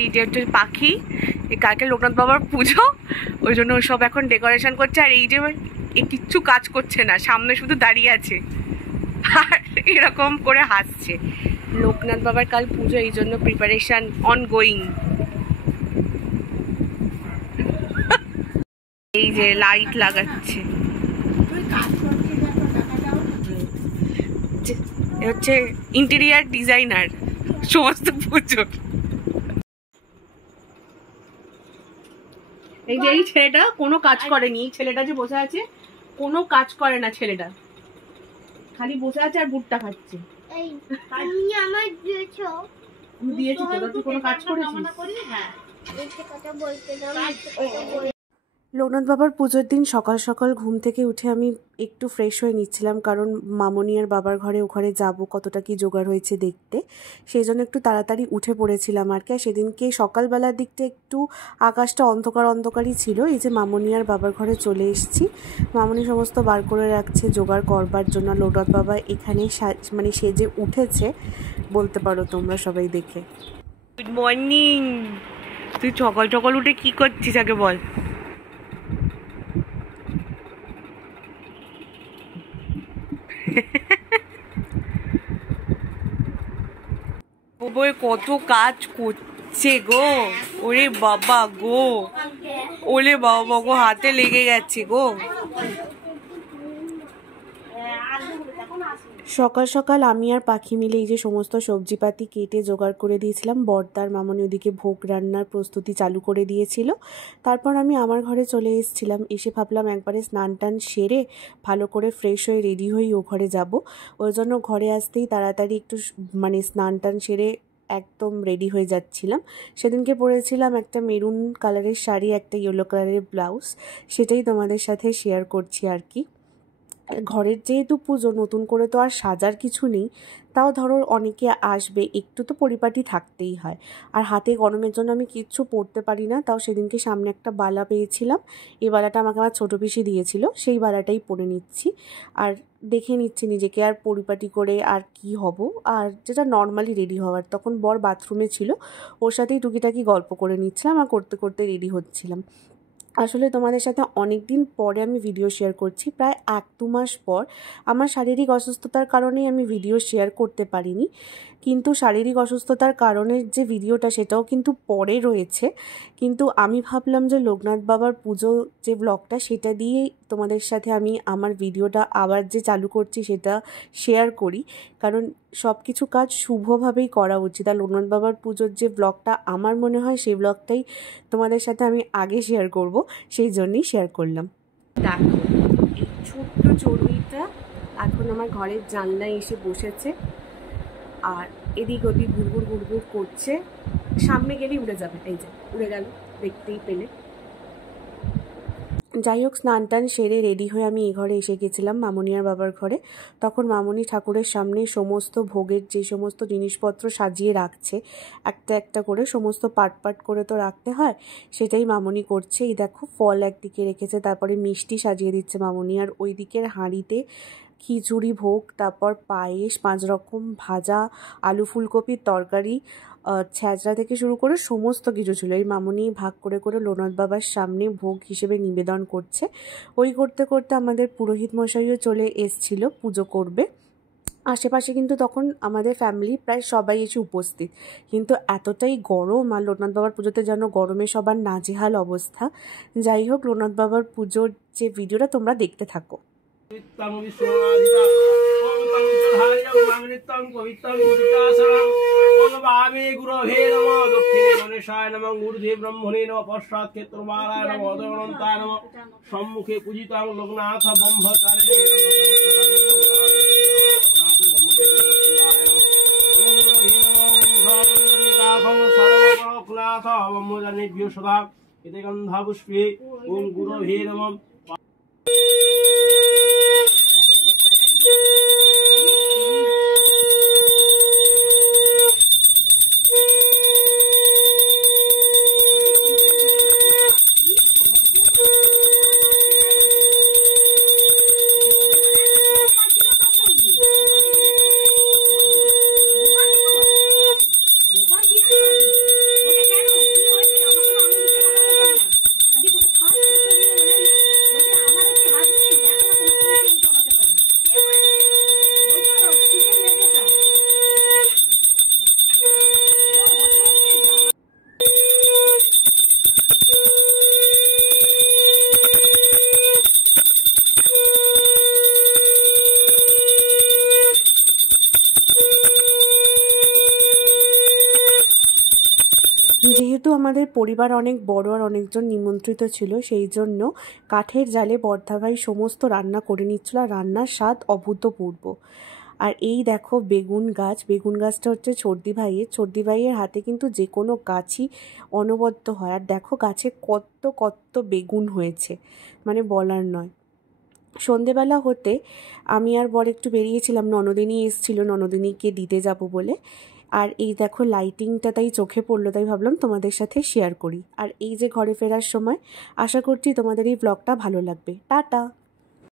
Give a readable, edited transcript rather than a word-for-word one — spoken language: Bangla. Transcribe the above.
এই যে একটা পাখি, এই কালকে লোকনাথ বাবার পুজো, ওই জন্য সব এখন ডেকোরেশন করছে। আর এই যে কিচ্ছু কাজ করছে না, সামনে শুধু দাঁড়িয়ে আছে আর এরকম করে হাসছে। লোকনাথ বাবার কাল পুজো, এই জন্য প্রিপারেশন অনগোয়িং। এই যে লাইট লাগাচ্ছে, হচ্ছে ইন্টেরিয়ার ডিজাইনার সমস্ত পুজো। এই যে এই ছেলেটা কোনো কাজ করেনি, এই ছেলেটা যে বসে আছে কোনো কাজ করে না, ছেলেটা খালি বসে আছে আর বুটটা খাচ্ছে। দিয়েছি তো, তুই কোনো কাজ করেছিস? লোকনাথ বাবার পুজোর দিন সকাল সকাল ঘুম থেকে উঠে আমি একটু ফ্রেশ হয়ে নিচ্ছিলাম, কারণ মামনি আর বাবার ঘরে ওখানে যাব, কতটা কি জোগাড় হয়েছে দেখতে। সেই জন্য একটু তাড়াতাড়ি উঠে পড়েছিলাম আর কি। সেদিনকে সকালবেলার দিকটা একটু আকাশটা অন্ধকার অন্ধকারই ছিল। এই যে মামনি আর বাবার ঘরে চলে এসেছি, মামনি সমস্ত বার করে রাখছে জোগাড় করবার জন্য। লোকনাথ বাবা এখানে মানে সেজে উঠেছে বলতে পারো তোমরা সবাই দেখে। Good morning. তুই সকাল সকাল উঠে কি করছিস আগে বল? কত কাজ করছে গো, ওরে বাবা গো, ওরে বাবা গো, হাতে লেগে গেছে গো। সকাল সকাল আমি আর পাখি মিলে এই যে সমস্ত সবজিপাতি কেটে জোগাড় করে দিয়েছিলাম। বর্দার মামনি ওদিকে ভোগ রান্নার প্রস্তুতি চালু করে দিয়েছিল। তারপর আমি আমার ঘরে চলে এসেছিলাম। এসে ভাবলাম একবারে স্নান টান সেরে ভালো করে ফ্রেশ হয়ে রেডি হয়ে ও ঘরে যাব। ওই জন্য ঘরে আসতেই তাড়াতাড়ি একটু মানে স্নান টান সেরে একদম রেডি হয়ে যাচ্ছিলাম। সেদিনকে পরেছিলাম একটা মেরুন কালারের শাড়ি, একটা ইয়েলো কালারের ব্লাউজ, সেটাই তোমাদের সাথে শেয়ার করছি আর কি। ঘরের যেহেতু পুজো, নতুন করে তো আর সাজার কিছু নেই, তাও ধরো অনেকে আসবে, একটু তো পরিপাটি থাকতেই হয়। আর হাতে গরমের জন্য আমি কিচ্ছু পরতে পারি না, তাও সেদিনকে সামনে একটা বালা পেয়েছিলাম, এই বালাটা আমাকে আমার ছোটো পিসি দিয়েছিল, সেই বালাটাই পরে নিচ্ছি। আর দেখে নিচ্ছি নিজেকে আর পরিপাটি করে আর কি হব, আর যেটা নর্মালি রেডি হওয়ার। তখন বর বাথরুমে ছিল, ওর সাথেই টুকিটাকি গল্প করে নিচ্ছিলাম আর করতে করতে রেডি হচ্ছিলাম। আসলে তোমাদের সাথে অনেক দিন পরে আমি ভিডিও শেয়ার করছি, প্রায় 1-2 মাস পর। আমার শারীরিক অসুস্থতার কারণেই আমি ভিডিও শেয়ার করতে পারিনি, কিন্তু শারীরিক অসুস্থতার কারণের যে ভিডিওটা সেটাও কিন্তু পরে রয়েছে। কিন্তু আমি ভাবলাম যে লোকনাথ বাবার পুজো যে ব্লগটা, সেটা দিয়েই তোমাদের সাথে আমি আমার ভিডিওটা আবার যে চালু করছি সেটা শেয়ার করি, কারণ সব কিছু কাজ শুভভাবেই করা উচিত। আর লোকনাথ বাবার পুজোর যে ব্লগটা আমার মনে হয় সেই ব্লগটাই তোমাদের সাথে আমি আগে শেয়ার করব, সেই জন্যই শেয়ার করলাম। দেখো এই ছোট্ট চড়ুইটা এখন আমার ঘরের জানলায় এসে বসেছে আর এদিক ওদিক গুড়গুড় গুড়গুড় করছে। সামনে গেলেই উড়ে যাবে, এই যে উড়ে গেল, দেখতেই পেলে। যাই হোক, স্নান টান সেরে রেডি হয়ে আমি এই ঘরে এসে গেছিলাম, মামনি আর বাবার ঘরে। তখন মামনি ঠাকুরের সামনে সমস্ত ভোগের যে সমস্ত জিনিসপত্র সাজিয়ে রাখছে, একটা একটা করে সমস্ত পাট পাট করে তো রাখতে হয়, সেটাই মামনি করছে। এই দেখো ফল একদিকে রেখেছে, তারপরে মিষ্টি সাজিয়ে দিচ্ছে মামনি, আর ওই দিকের হাঁড়িতে খিচুড়ি ভোগ, তারপর পায়েস, 5 রকম ভাজা, আলু ফুলকপির তরকারি, ছ্যাঁচড়া থেকে শুরু করে সমস্ত কিছু ছিল। এই মামনি ভাগ করে করে লোকনাথ বাবার সামনে ভোগ হিসেবে নিবেদন করছে। ওই করতে করতে আমাদের পুরোহিত মশাইও চলে এসছিল পুজো করবে। আশেপাশে কিন্তু তখন আমাদের ফ্যামিলি প্রায় সবাই এসে উপস্থিত, কিন্তু এতটাই গরম, আর লোকনাথ বাবার পুজোতে যেন গরমে সবার নাজেহাল অবস্থা। যাই হোক, লোকনাথ বাবার পুজোর যে ভিডিওটা তোমরা দেখতে থাকো। সম্মুখে পূজিতাং লোকনাথ ব্রহ্মচারিণে ব্রহ্মচারিণেভ্যো সদা এতে গন্ধা পুষ্পে ওম গুরুভে নমঃ। যেহেতু আমাদের পরিবার অনেক বড় আর অনেকজন নিমন্ত্রিত ছিল, সেই জন্য কাঠের জালে বর্ধাভাই সমস্ত রান্না করে নিচ্ছিল, আর রান্নার স্বাদ অভূতপূর্ব। আর এই দেখো বেগুন গাছটা হচ্ছে চর্দি ভাইয়ের হাতে কিন্তু যে কোনো গাছই অনবদ্য হয়। আর দেখো গাছে কত কত বেগুন হয়েছে, মানে বলার নয়। সন্ধেবেলা হতে আমি আর বর একটু বেরিয়েছিলাম, ননদিনী এসেছিল, ননদিনীকে দিতে যাব বলে। আর এই দেখো লাইটিংটা তাই চোখে পড়লো, তাই ভাবলাম তোমাদের সাথে শেয়ার করি। আর এই যে ঘরে ফেরার সময়, আশা করছি তোমাদের এই ব্লগটা ভালো লাগবে। টাটা।